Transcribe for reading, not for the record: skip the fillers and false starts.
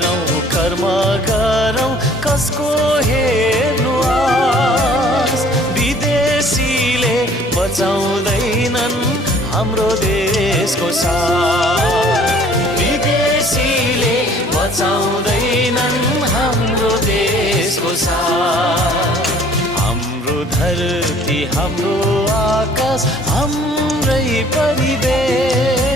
कर्म गरौँ कसको हेर्नु आस विदेशीले बचाउँदैनन् हाम्रो देशको साथ विदेशीले बचाउँदैनन् हाम्रो देशको साथ हाम्रो धरती हाम्रो आकाश हाम्रै परिवेश